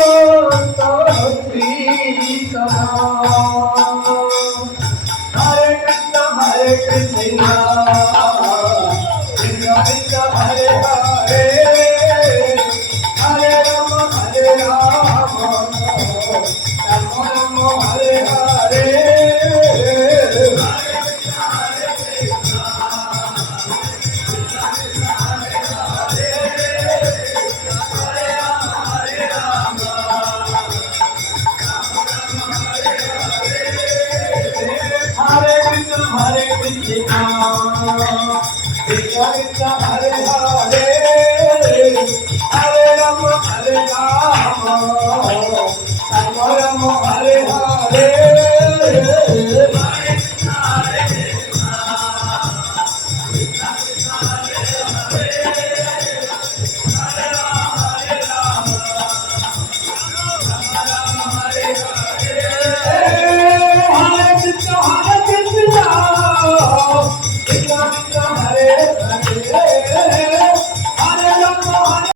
बोलतो प्रीतमा हरे कृष्ण हरे Krishna Krishna Krishna Hare Hare Hare Ram Ram Ram Hare Hare Hare Krishna Hare Krishna Krishna Krishna Hare Hare Hare Rama Hare Rama Rama Rama Hare Hare